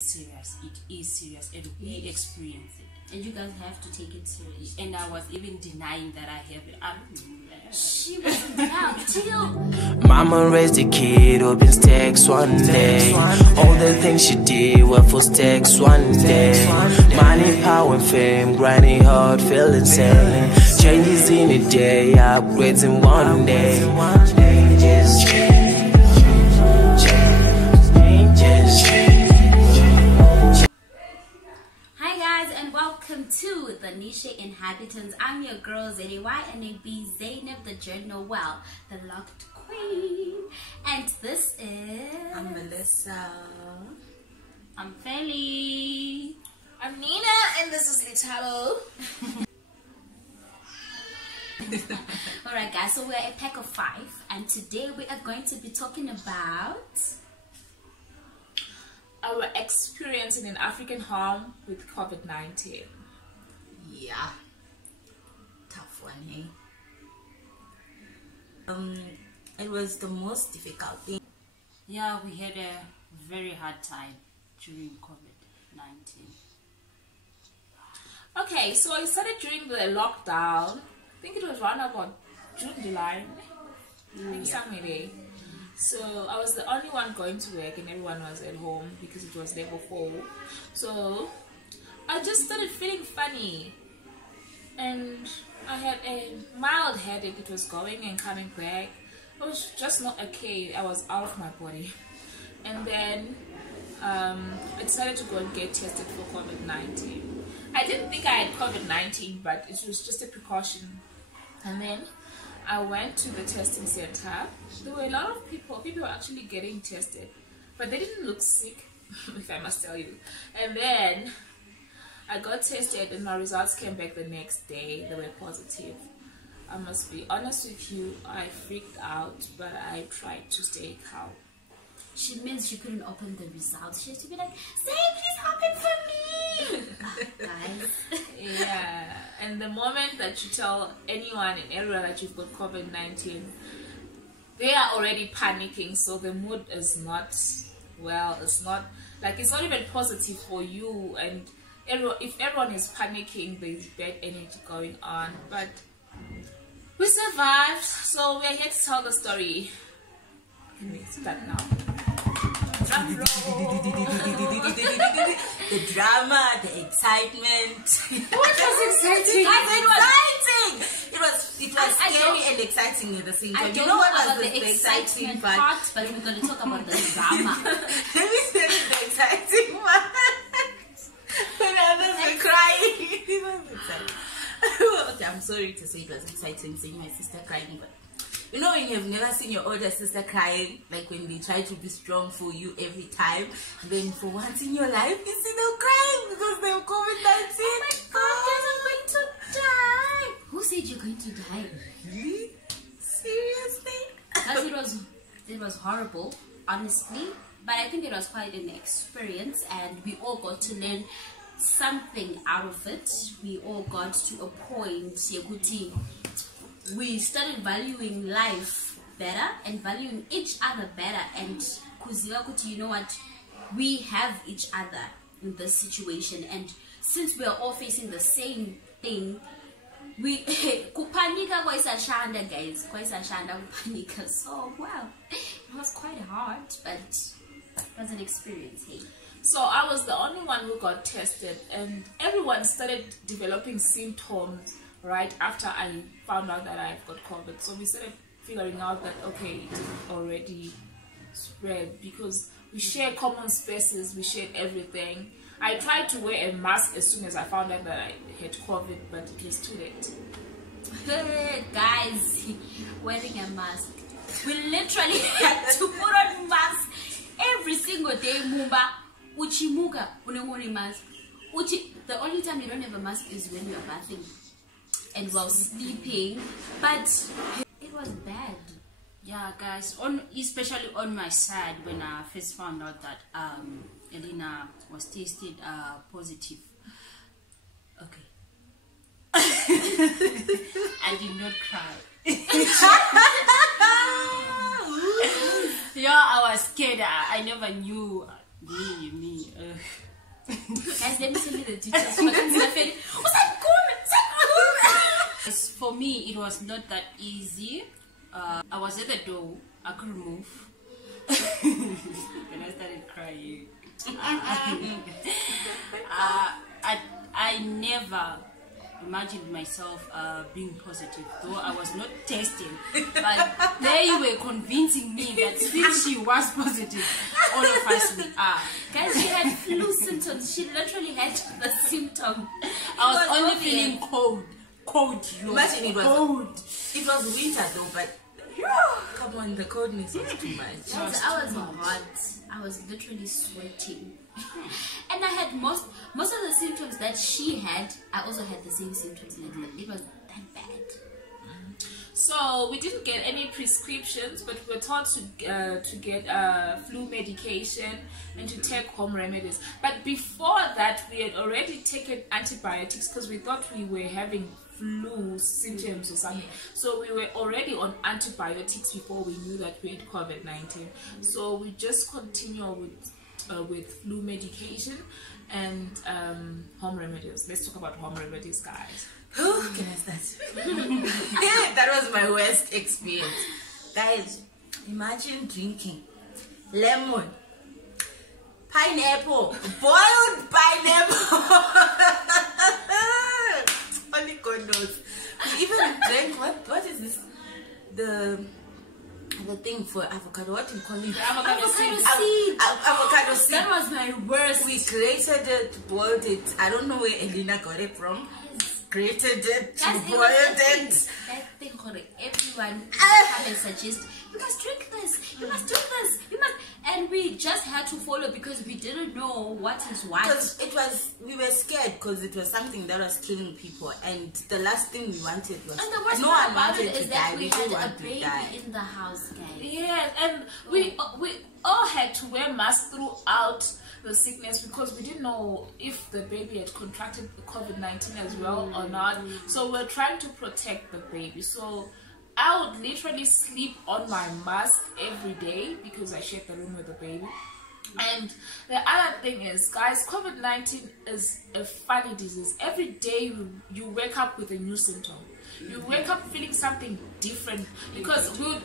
serious. It is serious, and we experience it. And you guys have to take it seriously. And I was even denying that I have it. She wasn't down till Mama raised a kid, hoping stacks one day. All the things she did were for stacks one day. Money, power, and fame, grinding hard, feel insane. Changes in a day, upgrades in one day. welcome to the Niche Inhabitants. I'm your girl ZAYNAB Zainab, the Journal Well, the Locked Queen, and this is... I'm Melissa. I'm Feli. I'm Nina, and this is Italo. Alright guys, so we're a pack of 5, and today we are going to be talking about our experience in an African home with COVID-19. Yeah, tough one, hey? It was the most difficult thing. Yeah, we had a very hard time during COVID-19. Okay, so I started during the lockdown. I think it was around about June, July. I think somewhere there. So I was the only one going to work and everyone was at home because it was level 4. So I just started feeling funny. And I had a mild headache. It was going and coming back. It was just not okay. I was out of my body. And then I decided to go and get tested for COVID-19. I didn't think I had COVID-19, but it was just a precaution. And then I went to the testing center. There were a lot of people were actually getting tested, but they didn't look sick, if I must tell you. And then I got tested and my results came back the next day. They were positive. I must be honest with you, I freaked out, but I tried to stay calm. She means she couldn't open the results. She had to be like, say, please open for me. Guys. Yeah, and the moment that you tell anyone and everyone that you've got COVID-19, they are already panicking. So the mood is not, well, it's not even positive for you. And if everyone is panicking, there's bad energy going on. But we survived, so we're here to tell the story. Can we start now? Drum roll. The drama, the excitement. What was exciting? It was scary and exciting at the same time. I don't know what was the exciting part, but we're going to talk about the drama. Let me tell you the exciting part. When others were crying. It was exciting. Okay, I'm sorry to say it was exciting seeing my sister crying, but you know when you've never seen your older sister crying, like when they try to be strong for you every time, then for once in your life you see them crying because they have COVID-19. Oh my God, guys, I'm going to die. Who said you're going to die? Really? Seriously? Because it was horrible, honestly, but I think it was quite an experience, and we all got to learn something out of it. We all got to a point, Yekuti, we started valuing life better and valuing each other better, and kuziwa kuti, you know what, we have each other in this situation, and since we are all facing the same thing, we kupanika kwaisashanda, guys, kwaisashanda kupanika. So wow, it was quite hard, but it was an experience. Hey, so I was the only one who got tested, and everyone started developing symptoms right after I found out that I've got COVID. So we started figuring out that, okay, it already spread because we share common spaces, we shared everything. I tried to wear a mask as soon as I found out that I had COVID, but it was too late. Guys, wearing a mask, we literally had to put on mask every single day. Mumba, uchi muka, unengori mask. Uchi, the only time you don't have a mask is when you are bathing and while sleeping, but it was bad. Yeah, guys, especially on my side, when I first found out that Elena was tested positive. Okay. I did not cry. Yeah, I was scared. I never knew Me. Guys, let me tell you the details. For me, it was not that easy. I was at the door. I couldn't move. Then I started crying. I never imagined myself being positive, though I was not testing, but they were convincing me that since she was positive, all of us we are. Guys, she had flu symptoms. She literally had the symptom. I was only feeling cold. Imagine it was cold. It was winter though, but come on, the coldness was too much. I was hot. I was literally sweating. And I had most of the symptoms that she had. I also had the same symptoms. Like, it was that bad. So we didn't get any prescriptions, but we were taught to get flu medication and to take home remedies. But before that, we had already taken antibiotics because we thought we were having flu symptoms or something. So we were already on antibiotics before we knew that we had COVID-19. So we just continue with flu medication and home remedies. Let's talk about home remedies, guys. Who can I start? That was my worst experience. Guys, imagine drinking lemon, pineapple, boiled pineapple. Only God knows. We even drank, what is this? The thing for avocado, what do you call it? Avocado seed. Avocado seed. That was my worst. We grated it, boiled it. I don't know where Elena got it from. Grated it, boiled it. That thing called everyone come and suggest, you must drink this, you must do this, you must, and we just had to follow because we didn't know what is what. Because we were scared because it was something that was killing people, and the last thing we wanted was and the worst no part one about wanted it is to that die. we had a baby in the house, guys. Yeah, and we all had to wear masks throughout the sickness because we didn't know if the baby had contracted COVID-19 as well or not. So we're trying to protect the baby. So I would literally sleep on my mask every day because I shared the room with the baby. And the other thing is, guys, COVID-19 is a funny disease. Every day you wake up with a new symptom. You wake up feeling something different because we would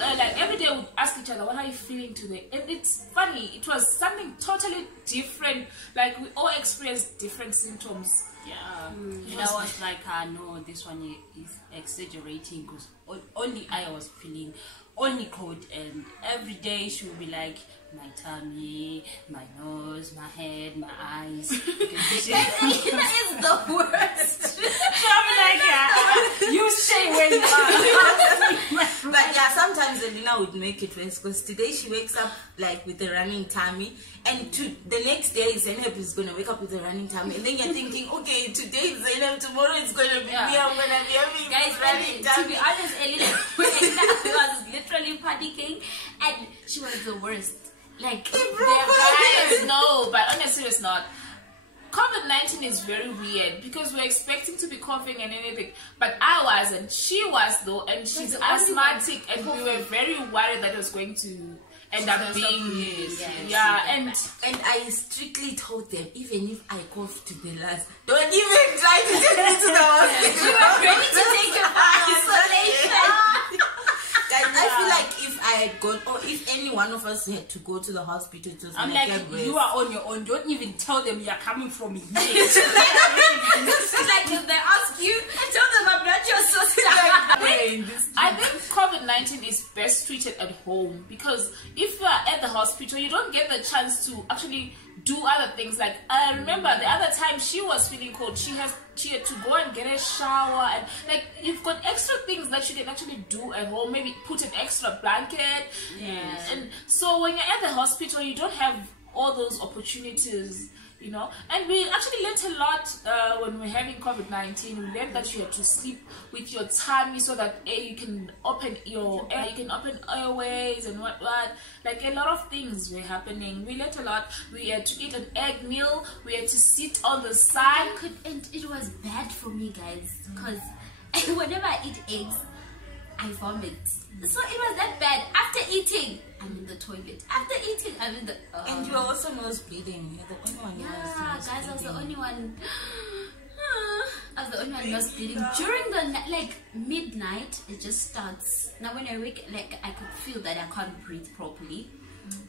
like every day we would ask each other, what are you feeling today? And it's funny, it was something totally different. Like we all experienced different symptoms. Yeah, I was like, no, this one is exaggerating because only I was feeling only cold, and every day she would be like, my tummy, my nose, my head, my eyes. That is the worst. I'm like, you stay where you are. But yeah, sometimes Elena would make it worse because today she wakes up like with a running tummy, and the next day Zainab is gonna wake up with a running tummy, and then you're thinking, okay, today is Zainab, tomorrow it's gonna be me, I'm gonna be having guys, running tummy. to be honest, Elena was literally panicking, and she was the worst. Like, guys, no, but on a serious note, COVID-19 is very weird because we're expecting to be coughing and anything, but I wasn't. She was though, and she's asthmatic, and we were very worried that it was going to end up being and I strictly told them, even if I cough to the last, don't even try to take me to the hospital. You were ready to take your isolation. Guys, I feel like if I had gone, or if any one of us had to go to the hospital, it was I'm like, you are on your own. Don't even tell them you're coming from here. Like if they ask you, tell them I'm not your sister. I think COVID-19 is best treated at home because if you are at the hospital, you don't get the chance to actually do other things. Like I remember the other time she was feeling cold, she had to go and get a shower, and like you've got extra things that you can actually do at home. Maybe put an extra blanket. And so when you're at the hospital, you don't have all those opportunities, you know. And we actually learned a lot when we're having COVID-19. We learned that you have to sleep with your tummy so that you can open your airways and what. Like a lot of things were happening. We learned a lot. We had to eat an egg meal. We had to sit on the sun. And it was bad for me, guys, because whenever I eat eggs, I vomit. So it was that bad. After eating, I'm in the toilet. After eating, I'm in the... And you are also nose bleeding. You're the only one. Yeah, guys, I was the only one. I was the only one nose bleeding. During the like midnight, it just starts. Now when I wake, like I could feel that I can't breathe properly.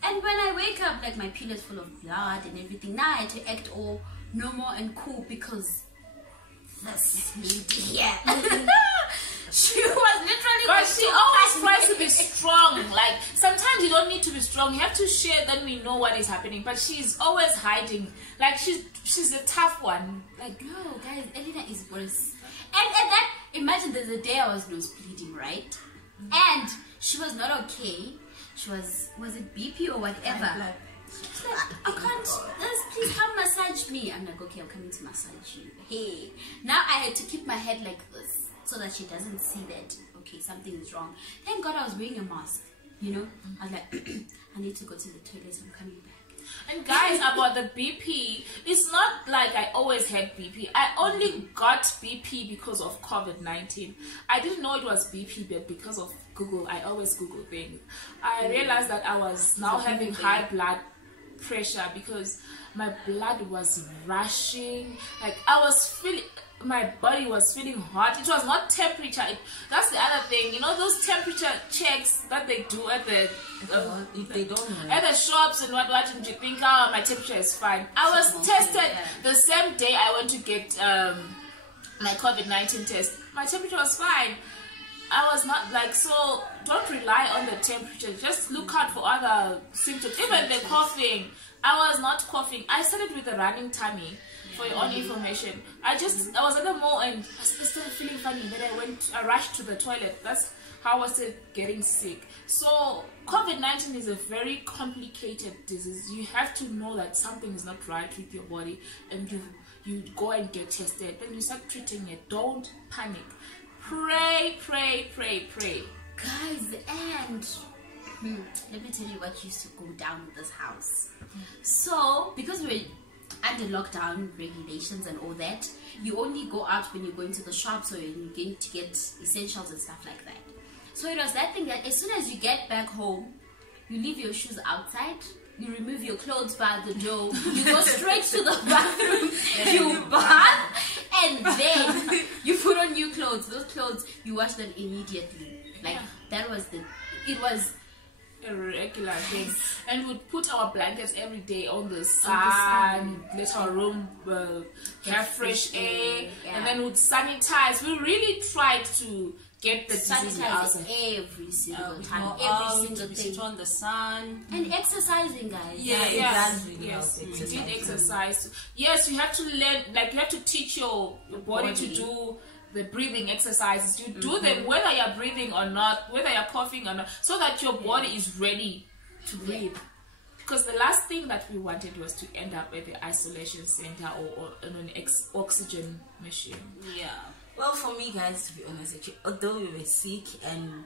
And when I wake up, like my pillow is full of blood and everything. Now I had to act all normal and cool because this lady here. She was literally. But she always tries to be strong. Like sometimes you don't need to be strong. You have to share. Then we know what is happening. But she's always hiding. Like she's a tough one. Like no, guys, Elena is worse. And that, imagine there's a day I was nose bleeding, right? And she was not okay. She was it BP or whatever? She's like, I can't, please come massage me. I'm like, okay, I'm coming to massage you. Hey, now I had to keep my head like this so that she doesn't see that, okay, something is wrong. Thank God I was wearing a mask, you know. I was like, I need to go to the toilet, I'm coming back. And guys, about the BP, it's not like I always had BP. I only got BP because of COVID-19. I didn't know it was BP, but because of Google, I always Google things. I realized that I was now having high blood pressure because my blood was rushing. Like I was feeling, my body was feeling hot. It was not temperature. That's the other thing. You know those temperature checks that they do at the if they don't know. At the shops and what and you think, oh, my temperature is fine. I was tested the same day I went to get my COVID-19 test. My temperature was fine. I was not like, so don't rely on the temperature. Just look out for other symptoms. Even the coughing. I was not coughing. I started with a running tummy. For your own information, I was at the mall and I started feeling funny. Then I rushed to the toilet. That's how I was still getting sick. So COVID-19 is a very complicated disease. You have to know that something is not right with your body, and you go and get tested. Then you start treating it. Don't panic. Pray, pray, pray, pray, guys. And let me tell you what used to go down in this house. So because we're under lockdown regulations and all that, you only go out when you're going to the shops or you're going to get essentials and stuff like that. So it was that thing that as soon as you get back home, you leave your shoes outside, you remove your clothes by the door, you go straight to the bathroom, you bath, and then you put on new clothes. Those clothes, you wash them immediately. Like that was it was a regular thing. And we'd put our blankets every day on the sun, let our room have fresh air, and then we'd sanitize. We really tried to get the disease out every single time, every single thing on the sun, and exercising, guys. Yes, we did exercise. Yes, you have to learn, like you have to teach your body to do the breathing exercises. You do them whether you're breathing or not, whether you're coughing or not, so that your body is ready to breathe. Because the last thing that we wanted was to end up at the isolation center or on an oxygen machine. Yeah. Well, for me, guys, to be honest with you, although we were sick and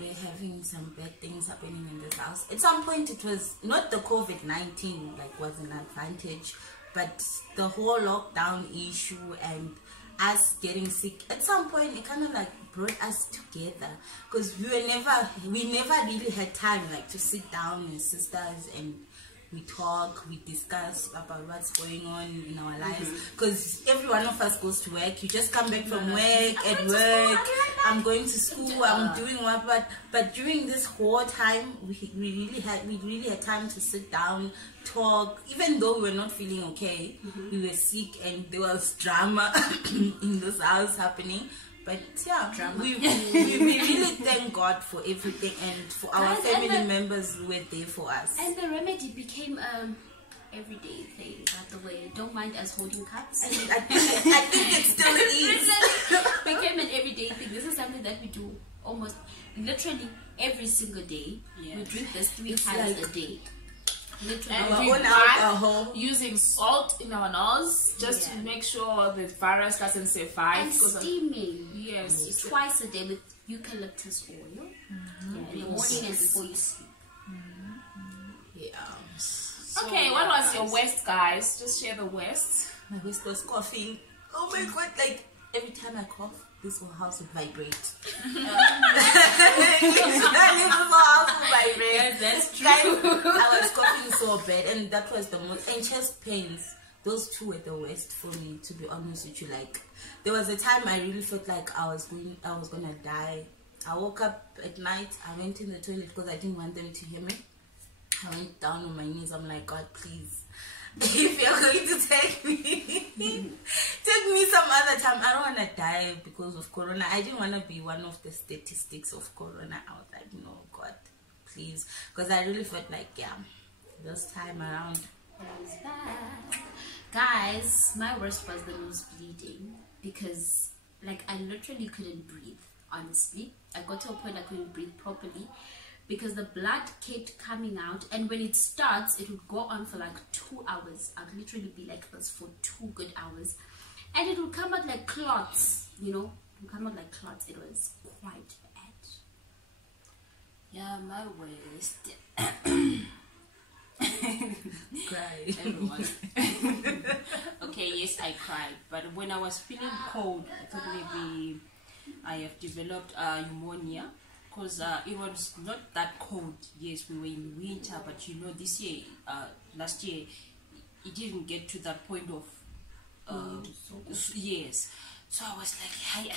we're having some bad things happening in this house, at some point it was not the COVID-19 like was an advantage, but the whole lockdown issue and us getting sick. At some point it kind of like brought us together, because we never really had time like to sit down as sisters and we talk, we discuss about what's going on in our lives, because every one of us goes to work. You just come back from work, at work, I'm going to school, I'm doing what, but during this whole time we really had time to sit down, talk. Even though we were not feeling okay, we were sick and there was drama in this house happening. But yeah, we really thank God for everything and for our family members who were there for us. And the remedy became everyday thing, by the way. Don't mind us holding cups. I think it still is. It became an everyday thing. This is something that we do almost literally every single day. We drink this 3 times a day. And we bath using salt in our nose just to make sure the virus doesn't survive. And steaming. Yes. Twice a day with eucalyptus oil. In the morning and before you sleep. So, okay, what was your worst, guys? Just share the worst. My worst was coughing. Oh my God, like every time I cough, this whole house would vibrate. This whole house would vibrate. Yes, that's true. I was coughing so bad, and that was the most. And chest pains. Those two were the worst for me, to be honest with you. Like, there was a time I really felt like I was gonna die. I woke up at night. I went in the toilet because I didn't want them to hear me. I went down on my knees. I'm like, God, please, if you're going to take me, take me some other time. I don't want to die because of corona. I didn't want to be one of the statistics of corona. I was like, no, God, please, because I really felt like, yeah, this time around. Guys, my worst was the nose bleeding, because like I literally couldn't breathe. Honestly, I got to a point I couldn't breathe properly because the blood kept coming out, and when it starts it would go on for like 2 hours. I'd literally be like this for 2 good hours, and it would come out like clots, you know. It would come out like clots. It was quite bad. Yeah, my worst. Cry. Everyone. Okay, yes, I cried, but when I was feeling cold, I thought maybe I have developed pneumonia, because it was not that cold. Yes, we were in winter, but you know, this year, last year, it didn't get to that point of yes. So I was like,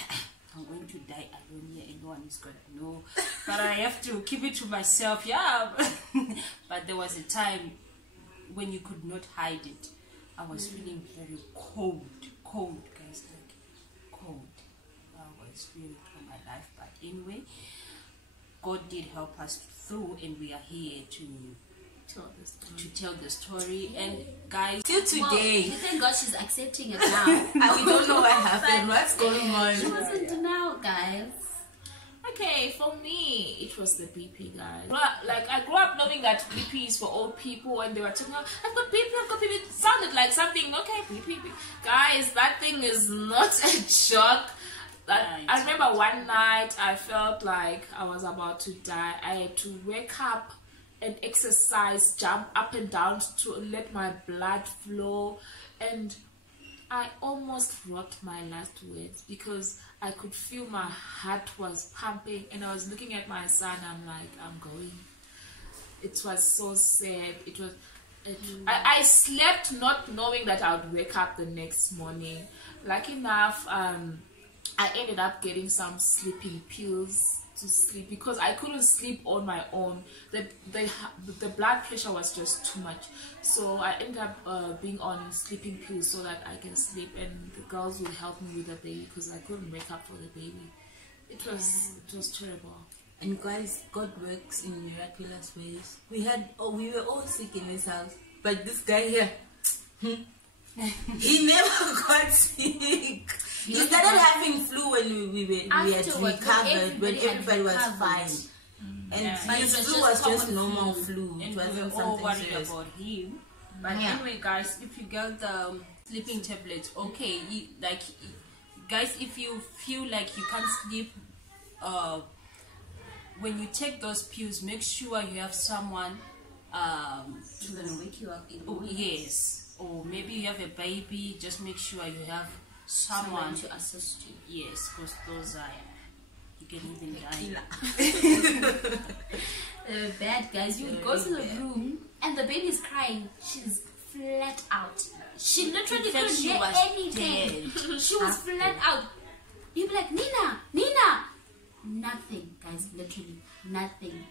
I'm going to die alone here and no one is gonna know, but I have to keep it to myself. Yeah. But there was a time when you could not hide it. I was feeling very cold, guys, like cold. I was feeling for my life, but anyway, God did help us through, and we are here to tell the story. And guys, till today, well, thank God she's accepting it now. we don't know what happened. What's going on? She was in denial, guys. Okay, for me, it was the BP, guys. Like, I grew up knowing that BP is for old people, and they were talking about, I've got BP. It sounded like something, okay, BP. Guys, that thing is not a joke. I remember one night, I felt like I was about to die. I had to wake up and exercise, jump up and down to let my blood flow, and I almost wrote my last words because I could feel my heart was pumping, and I was looking at my son. I'm like, I'm going. It was so sad. I slept not knowing that I would wake up the next morning. Lucky enough, I ended up getting some sleeping pills to sleep because I couldn't sleep on my own. The blood pressure was just too much, so I ended up being on sleeping pills so that I can sleep, and the girls would help me with the baby because I couldn't wake up for the baby. It was terrible. And guys, God works in miraculous ways. We were all sick in this house, but this guy here, he never got sick. He started having flu when we had recovered, when everybody was fine. And his flu was just normal flu. And it wasn't we were all something worried serious about him. But anyway, guys, if you get the sleeping tablets, okay, guys, if you feel like you can't sleep, when you take those pills, make sure you have someone Who's gonna wake you up in the morning. yes, or maybe you have a baby. Just make sure you have someone to assist you. Yes, because those are, you can even die. Bad, guys. You would go to the room and the baby's crying. She's flat out. She literally couldn't hear anything. She was flat out. You'd be like, Nina. Nothing, guys. Literally nothing.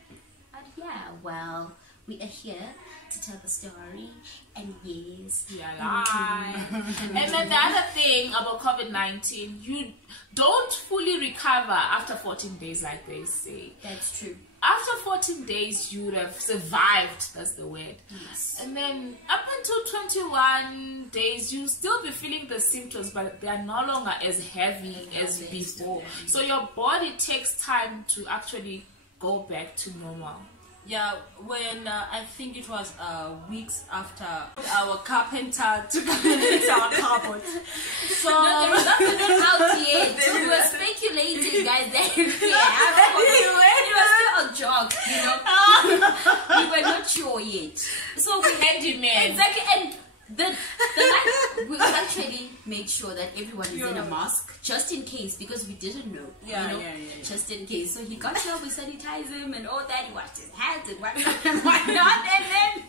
But yeah, well, we are here to tell the story, and yes, we are live. And then the other thing about COVID-19, you don't fully recover after 14 days, like they say. That's true. After 14 days, you would have survived. That's the word. Yes. And then up until 21 days, you still be feeling the symptoms, but they are no longer as heavy as before. So your body takes time to actually go back to normal. Yeah, when I think it was weeks after our carpenter took our cupboard. So no, there was nothing out yet. We were speculating, guys. It was still a joke, you know. We were not sure yet. So we handyman. Exactly, and The night we actually made sure that everyone is in a mask just in case, because we didn't know. Yeah. Just in case. So he got here, we sanitize him and all that. He washed his hands and whatnot and whatnot. And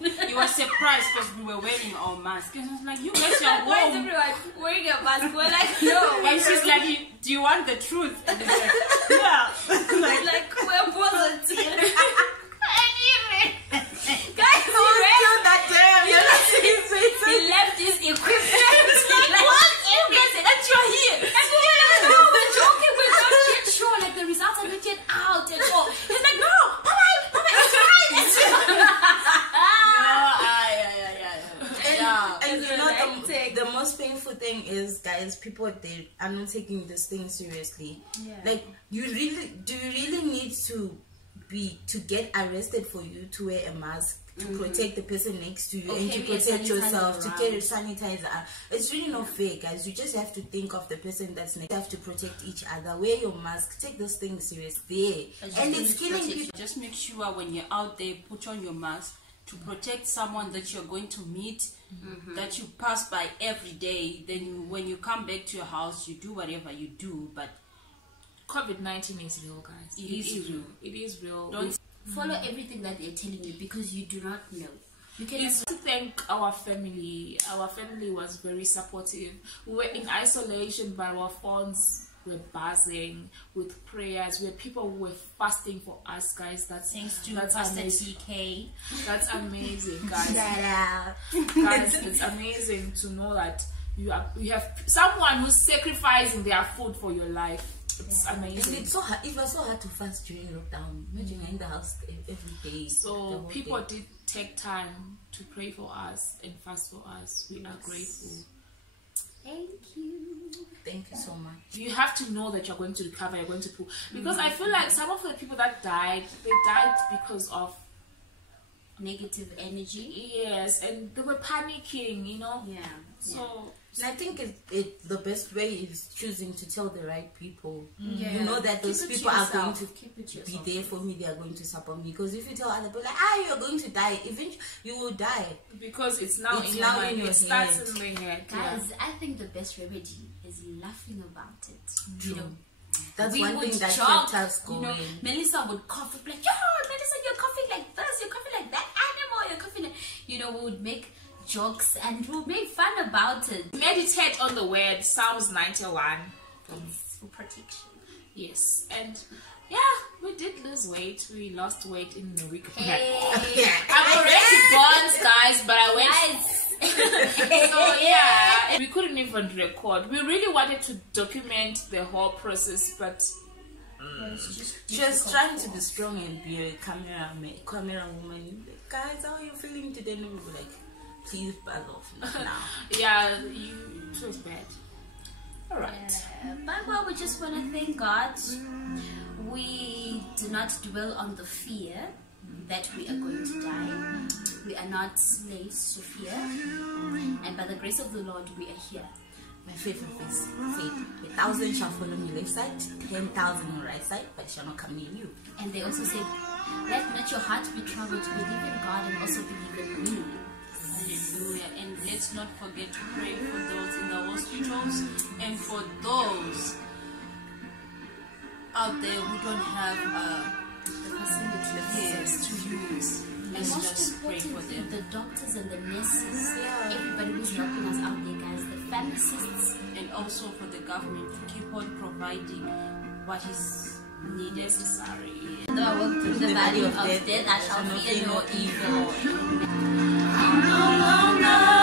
then You were surprised because we were wearing our masks. And I was like, you guys are why is warm. everyone wearing a mask? We're like, no. And she's like, do you want the truth? And it's like, yeah. Like, we're positive. Guys, that term. You're not saying he left his equipment. Like, what? You guys, and you're here. And we were like, no, we're joking. We're not yet sure. Like, the results are not yet out and all. He's like, no, Papa, it's fine. And you know, the most painful thing is, guys, people, they are not taking this thing seriously. Yeah. Like, do you really need to get arrested for you to wear a mask, to protect the person next to you, and to protect yourself, to carry sanitizer? It's really not fair, guys. You just have to think of the person that's next. You have to protect each other. Wear your mask. Take this thing serious. And it's killing people. Just make sure when you're out there, put on your mask to protect someone that you're going to meet, that you pass by every day. Then when you come back to your house, you do whatever you do. But COVID-19 is real, guys. It is real. It is real. Don't follow everything that they're telling you, because you do not know. You can It's to thank our family. Our family was very supportive. We were in isolation, but our phones were buzzing with prayers. Where people were fasting for us, guys. That's Pastor amazing. TK. That's amazing, guys. Shout out. Guys, it's amazing to know that you have someone who's sacrificing their food for your life. It's amazing. And it's so hard. It was so hard to fast during lockdown. Imagine you're in the house every day. So people did take time to pray for us and fast for us. We are grateful. Thank you. Thank you so much. You have to know that you're going to recover, you're going to pull. Because I feel like some of the people that died, they died because of Negative energy. yes, and they were panicking, you know. Yeah. So And I think the best way is choosing to tell the right people. Yeah. You know that those Keep it to people are going yourself. to Keep it to be yourself. there for me. They are going to support me. Because if you tell other people like, you're going to die, eventually you will die. because it's now It's in now your mind, in your it starts head. in my head. Guys, I think the best remedy is laughing about it. You know, That's we one would thing that joke, kept us going. you know, Melissa would cough and be like, yo, Melissa, you're coughing like this, you're coughing like that animal, you're coughing like, you know, we would make jokes and we would make fun about it. Meditate on the word Psalms 91. It's for protection. Yes, and yeah, we did lose weight. We lost weight in a week. Hey. I'm already bonds, guys, but I went. Guys. So yeah, we couldn't even record. We really wanted to document the whole process, but She was trying to be strong and be a camera woman. Guys, how are you feeling today? And we were like, please buzz off now. yeah, it was bad. All right. But well, we just want to thank God. We do not dwell on the fear that we are going to die. We are not slaves to fear. And by the grace of the Lord, we are here. My favorite verse said, 1,000 shall fall on your left side, 10,000 on your right side, but shall not come near you. And they also said, let not your heart be troubled. Believe in God and also believe in me. Hallelujah. And let's not forget to pray for those in the hospitals and for those out there who don't have The facility. yes to use. And Let's most just pray for importantly, them. the doctors and the nurses, everybody who's helping us out there, guys, the pharmacists. And also for the government to keep on providing what is needed. Necessary. Though I walk through the valley of death, I shall fear no evil. No longer